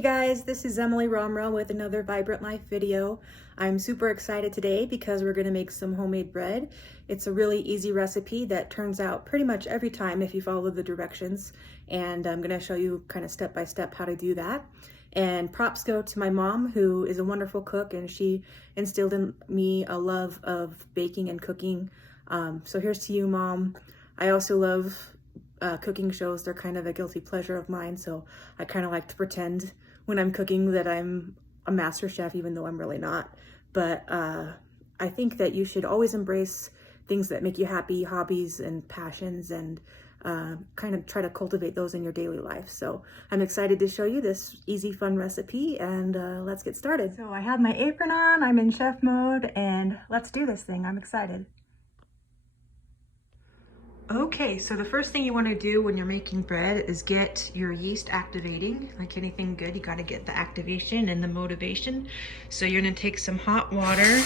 Hey guys, this is Emily Romero with another Vibrant Life video. I'm super excited today because we're going to make some homemade bread. It's a really easy recipe that turns out pretty much every time if you follow the directions, and I'm going to show you kind of step by step how to do that. And props go to my mom, who is a wonderful cook, and she instilled in me a love of baking and cooking. So here's to you, Mom. I also love cooking shows. They're kind of a guilty pleasure of mine, so I kind of like to pretend when I'm cooking that I'm a master chef, even though I'm really not. But I think that you should always embrace things that make you happy, hobbies and passions, and kind of try to cultivate those in your daily life. So I'm excited to show you this easy, fun recipe, and let's get started. So I have my apron on, I'm in chef mode, and let's do this thing. I'm excited. Okay, so the first thing you want to do when you're making bread is get your yeast activating. Like anything good, you got to get the activation and the motivation. So you're going to take some hot water,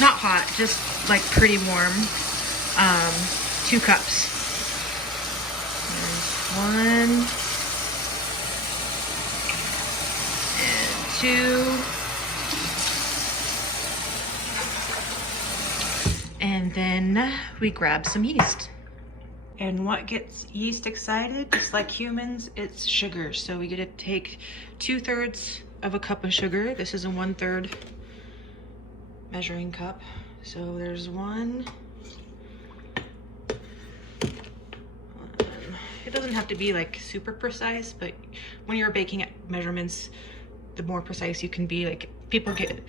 not hot, just like pretty warm, 2 cups. There's 1 and 2. And then we grab some yeast. And what gets yeast excited, just like humans, it's sugar. So we get to take 2/3 of a cup of sugar. This is a 1/3 measuring cup. So there's 1. It doesn't have to be like super precise, but when you're baking at measurements, the more precise you can be. Like, people get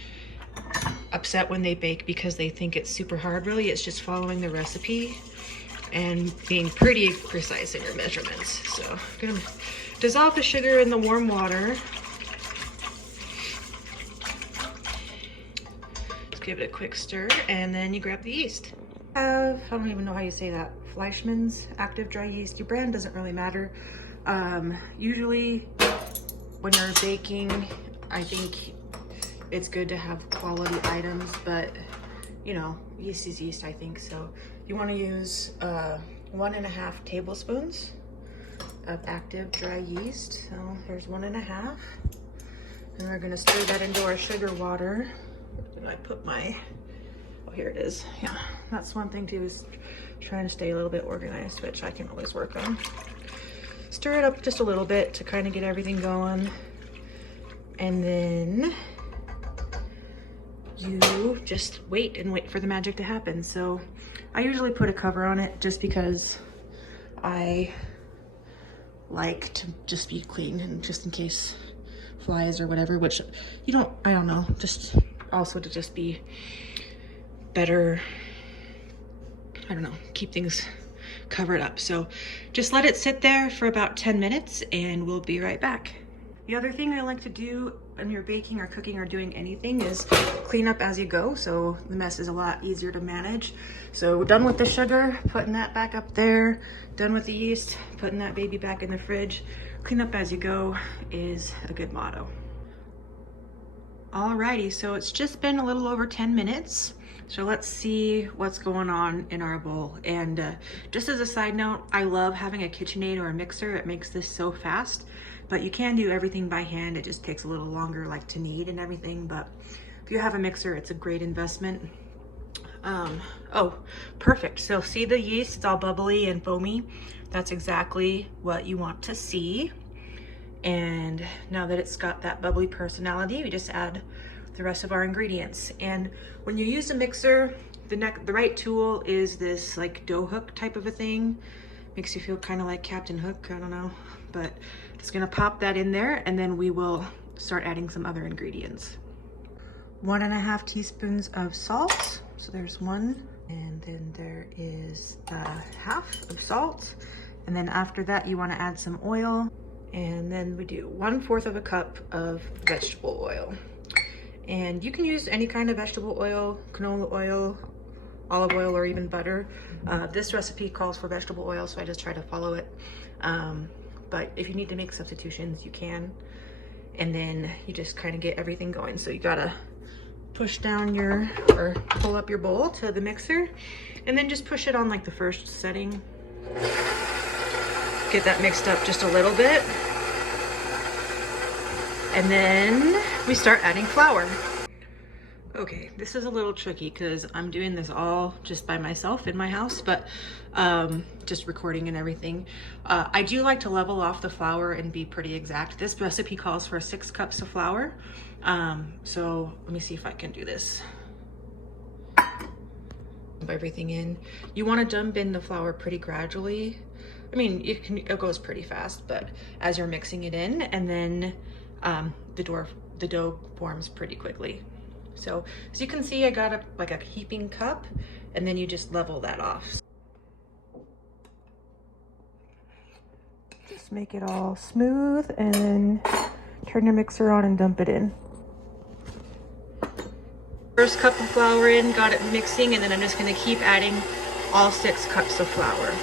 upset when they bake because they think it's super hard. Really, it's just following the recipe and being pretty precise in your measurements. So I'm gonna dissolve the sugar in the warm water. Just give it a quick stir, and then you grab the yeast. I don't even know how you say that. Fleischmann's active dry yeast. Your brand doesn't really matter. Usually when you're baking, I think it's good to have quality items, but you know, yeast is yeast, I think. So you want to use 1.5 tablespoons of active dry yeast. So there's 1.5, and we're going to stir that into our sugar water. And I put my, oh, here it is. Yeah, that's one thing too, is trying to stay a little bit organized, which I can always work on. Stir it up just a little bit to kind of get everything going, and then you just wait and wait for the magic to happen. So I usually put a cover on it just because I like to just be clean, and just in case flies or whatever, which you don't, I don't know, just also to just be better, I don't know, keep things covered up. So just let it sit there for about 10 minutes and we'll be right back. The other thing I like to do when you're baking or cooking or doing anything is clean up as you go, so the mess is a lot easier to manage. So done with the sugar, putting that back up there. Done with the yeast, putting that baby back in the fridge. Clean up as you go is a good motto. Alrighty, so it's just been a little over 10 minutes. So let's see what's going on in our bowl. And just as a side note, I love having a KitchenAid or a mixer. It makes this so fast. But you can do everything by hand. It just takes a little longer, like to knead and everything. But if you have a mixer, it's a great investment. Oh, perfect. So see the yeast, it's all bubbly and foamy. That's exactly what you want to see. And now that it's got that bubbly personality, we just add the rest of our ingredients. And when you use a mixer, the right tool is this like dough hook type of a thing. Makes you feel kind of like Captain Hook, I don't know. But just gonna pop that in there, and then we will start adding some other ingredients. 1.5 teaspoons of salt. So there's 1, and then there is 1/2 of salt. And then after that, you wanna add some oil. And then we do 1/4 of a cup of vegetable oil. And you can use any kind of vegetable oil, canola oil, olive oil, or even butter. This recipe calls for vegetable oil, so I just try to follow it. But if you need to make substitutions, you can. And then you just kind of get everything going. So you gotta push down or pull up your bowl to the mixer, and then just push it on like the first setting. Get that mixed up just a little bit. And then we start adding flour. Okay, this is a little tricky because I'm doing this all just by myself in my house, but just recording and everything. I do like to level off the flour and be pretty exact. This recipe calls for 6 cups of flour. So let me see if I can do this. Dump everything in. You want to dump in the flour pretty gradually. I mean, it goes pretty fast, but as you're mixing it in, and then the dough forms pretty quickly. So as you can see, I got like a heaping cup, and then you just level that off. Just make it all smooth and then turn your mixer on and dump it in. First cup of flour in, got it mixing, and then I'm just gonna keep adding all 6 cups of flour.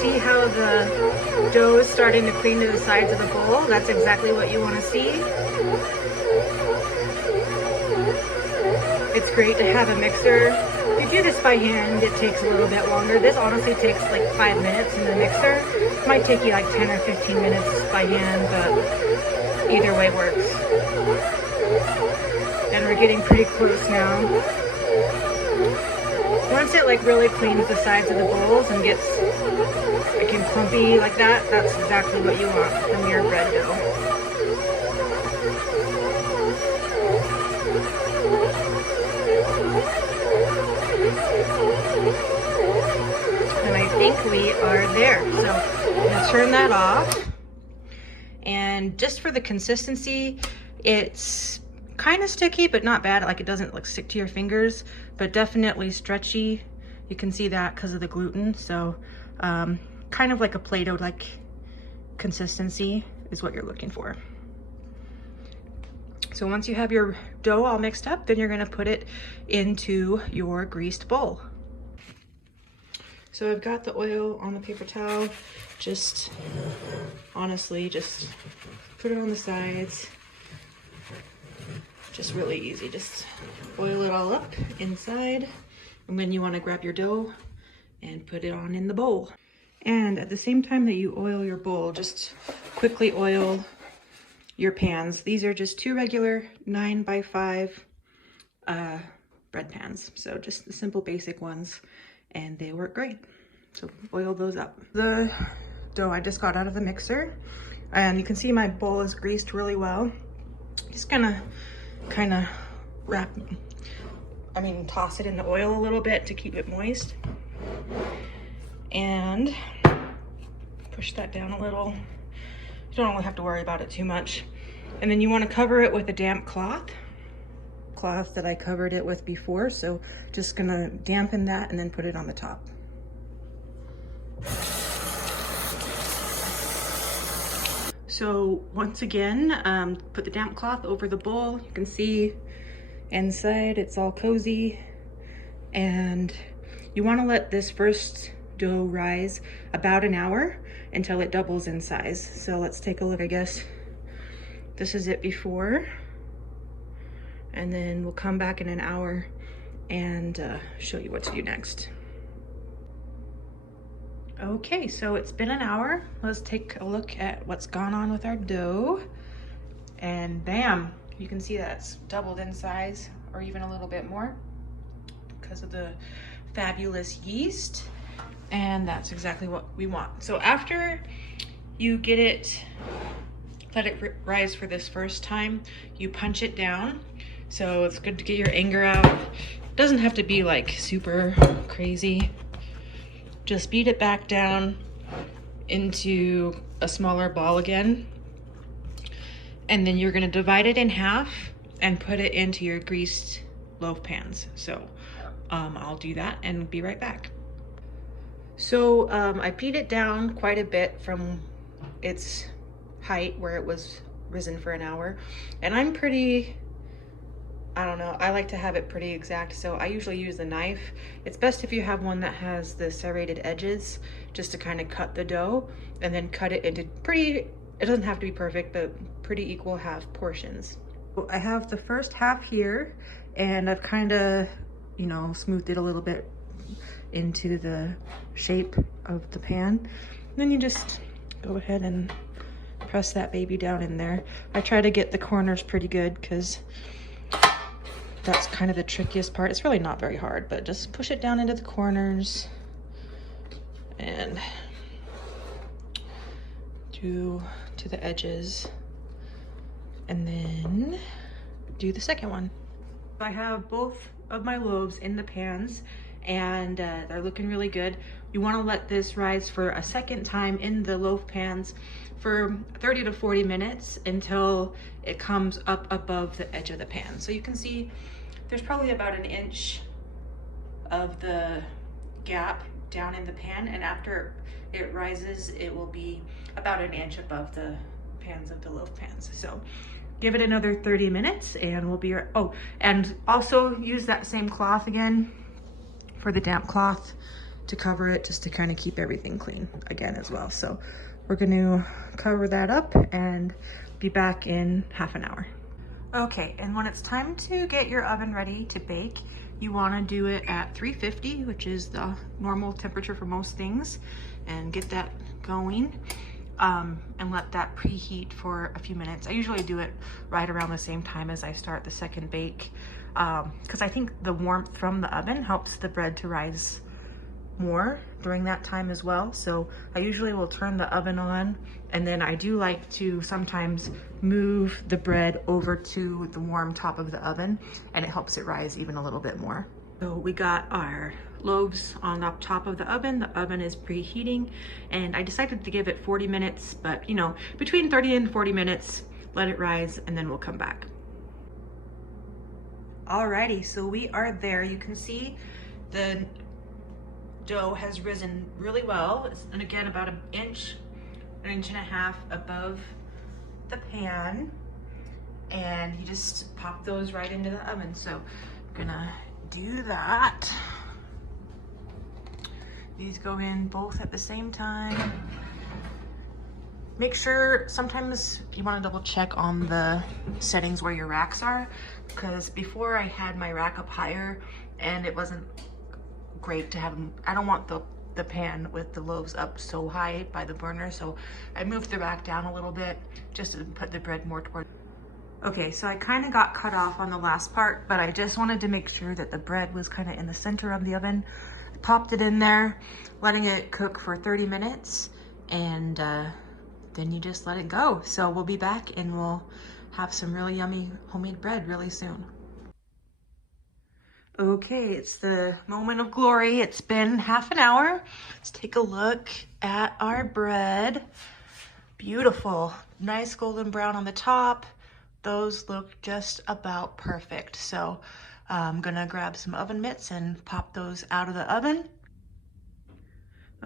See how the dough is starting to cling to the sides of the bowl? That's exactly what you want to see. It's great to have a mixer. If you do this by hand, it takes a little bit longer. This honestly takes like 5 minutes in the mixer. It might take you like 10 or 15 minutes by hand, but either way works. And we're getting pretty close now. Once it like really cleans the sides of the bowls and gets like clumpy like that, that's exactly what you want from your bread dough. And I think we are there. So I'm gonna turn that off. And just for the consistency, it's kind of sticky, but not bad. Like it doesn't like stick to your fingers, but definitely stretchy. You can see that because of the gluten. So kind of like a Play-Doh like consistency is what you're looking for. So once you have your dough all mixed up, then you're gonna put it into your greased bowl. So I've got the oil on the paper towel. Just honestly, just put it on the sides. Just really easy, just oil it all up inside. And then you wanna grab your dough and put it on in the bowl. And at the same time that you oil your bowl, just quickly oil your pans. These are just 2 regular 9x5 bread pans. So just the simple basic ones, and they work great. So oil those up. The dough I just got out of the mixer, and you can see my bowl is greased really well. Just gonna kind of toss it in the oil a little bit to keep it moist. And push that down a little. You don't really have to worry about it too much. And then you want to cover it with a damp cloth that I covered it with before. So just gonna dampen that and then put it on the top. So once again, put the damp cloth over the bowl. You can see inside it's all cozy. And you want to let this first dough rise about an hour until it doubles in size. So let's take a look. I guess this is it before, and then we'll come back in an hour and show you what to do next. Okay, so it's been an hour. Let's take a look at what's gone on with our dough. And bam, you can see that it's doubled in size, or even a little bit more, because of the fabulous yeast. And that's exactly what we want. So after you get it, let it rise for this first time, you punch it down. So it's good to get your anger out. It doesn't have to be like super crazy. Just beat it back down into a smaller ball again. And then you're gonna divide it in half and put it into your greased loaf pans. So I'll do that and be right back. So I beat it down quite a bit from its height where it was risen for an hour. And I'm pretty, I don't know, I like to have it pretty exact. So I usually use a knife. It's best if you have one that has the serrated edges, just to kind of cut the dough and then cut it into pretty, it doesn't have to be perfect, but pretty equal half portions. I have the first half here, and I've kind of, you know, smoothed it a little bit into the shape of the pan. And then you just go ahead and press that baby down in there. I try to get the corners pretty good because that's kind of the trickiest part. It's really not very hard, but just push it down into the corners and do to the edges, and then do the second one. I have both of my loaves in the pans, and they're looking really good. You want to let this rise for a second time in the loaf pans for 30 to 40 minutes until it comes up above the edge of the pan. So you can see there's probably about an inch of the gap down in the pan, and after it rises, it will be about an inch above the pans of the loaf pans. So give it another 30 minutes and we'll be right. Oh, and also use that same cloth again for the damp cloth to cover it, just to kind of keep everything clean again as well. So we're going to cover that up and be back in half an hour. Okay, and when it's time to get your oven ready to bake, you want to do it at 350, which is the normal temperature for most things, and get that going. And let that preheat for a few minutes. I usually do it right around the same time as I start the second bake, because I think the warmth from the oven helps the bread to rise more during that time as well. So I usually will turn the oven on, and then I do like to sometimes move the bread over to the warm top of the oven, and it helps it rise even a little bit more. So we got our loaves on the top of the oven. The oven is preheating, and I decided to give it 40 minutes, but you know, between 30 and 40 minutes, let it rise, and then we'll come back. Alrighty, so we are there. You can see the dough has risen really well. And again, about an inch and a half above the pan. And you just pop those right into the oven. So I'm gonna do that. These go in both at the same time. Make sure, sometimes you want to double check on the settings where your racks are, because before I had my rack up higher and it wasn't great to have them. I don't want the pan with the loaves up so high by the burner, so I moved the rack down a little bit just to put the bread more toward. Okay, so I kind of got cut off on the last part, but I just wanted to make sure that the bread was kind of in the center of the oven. I popped it in there, letting it cook for 30 minutes, and then you just let it go. So we'll be back and we'll have some really yummy homemade bread really soon. Okay, it's the moment of glory. It's been half an hour. Let's take a look at our bread. Beautiful, nice golden brown on the top. Those look just about perfect. So I'm gonna grab some oven mitts and pop those out of the oven.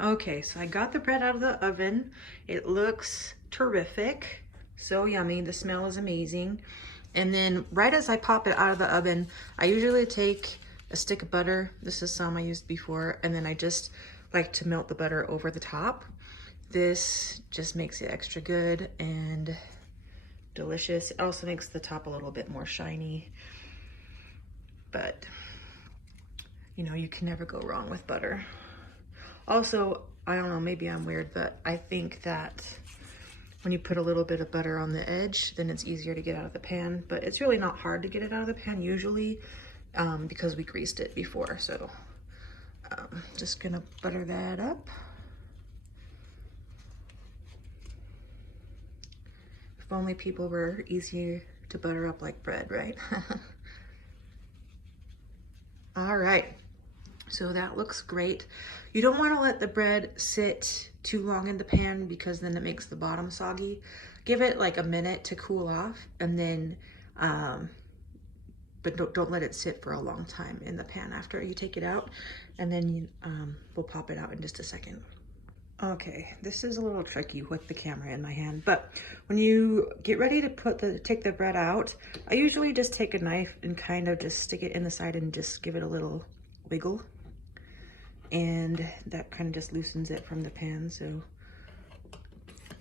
Okay, so I got the bread out of the oven. It looks terrific, so yummy. The smell is amazing. And then right as I pop it out of the oven, I usually take a stick of butter. This is some I used before, and then I just like to melt the butter over the top. This just makes it extra good and delicious. It also makes the top a little bit more shiny, but you know, you can never go wrong with butter. Also, I don't know, maybe I'm weird, but I think that when you put a little bit of butter on the edge, then it's easier to get out of the pan, but it's really not hard to get it out of the pan usually, because we greased it before. So just gonna butter that up. If only people were easier to butter up like bread, right? All right, so that looks great. You don't want to let the bread sit too long in the pan because then it makes the bottom soggy. Give it like a minute to cool off, and then but don't let it sit for a long time in the pan after you take it out, and then we'll pop it out in just a second. Okay, this is a little tricky with the camera in my hand, but when you get ready to take the bread out, I usually just take a knife and kind of just stick it in the side and just give it a little wiggle, and that kind of just loosens it from the pan. So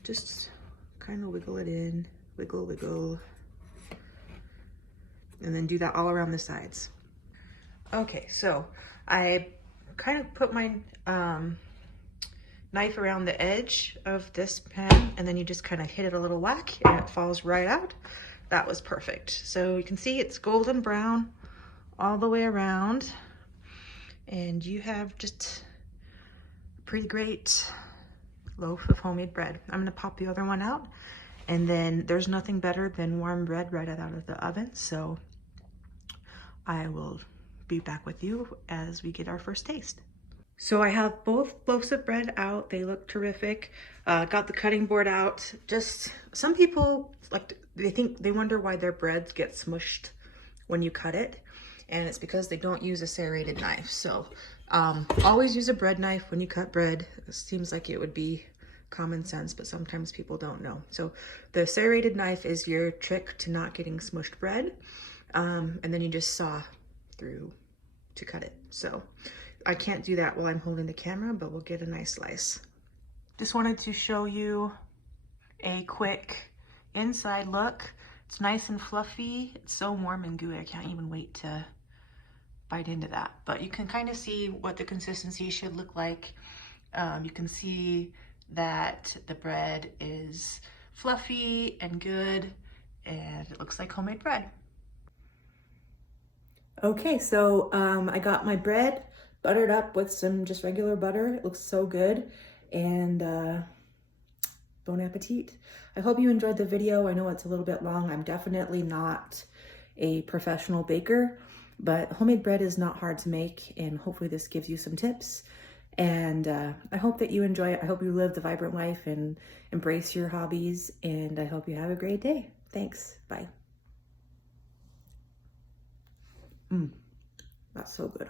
just kind of wiggle it in, wiggle, wiggle. and then do that all around the sides. Okay, so I kind of put my knife around the edge of this pan, and then you just kind of hit it a little whack and it falls right out. That was perfect. So you can see it's golden brown all the way around, and you have just a pretty great loaf of homemade bread. I'm gonna pop the other one out, and then there's nothing better than warm bread right out of the oven. So I will be back with you as we get our first taste. So I have both loaves of bread out. They look terrific. Got the cutting board out. Just some people they wonder why their breads get smushed when you cut it, and it's because they don't use a serrated knife. So always use a bread knife when you cut bread. It seems like it would be common sense, but sometimes people don't know. So the serrated knife is your trick to not getting smushed bread, and then you just saw through to cut it. So I can't do that while I'm holding the camera, but we'll get a nice slice. Just wanted to show you a quick inside look. It's nice and fluffy. It's so warm and gooey. I can't even wait to bite into that. But you can kind of see what the consistency should look like. You can see that the bread is fluffy and good, and it looks like homemade bread. Okay, so I got my bread buttered up with some just regular butter. It looks so good, and bon appetit. I hope you enjoyed the video. I know it's a little bit long. I'm definitely not a professional baker, but homemade bread is not hard to make, and hopefully this gives you some tips. And I hope that you enjoy it. I hope you live the vibrant life and embrace your hobbies, and I hope you have a great day. Thanks. Bye. That's so good.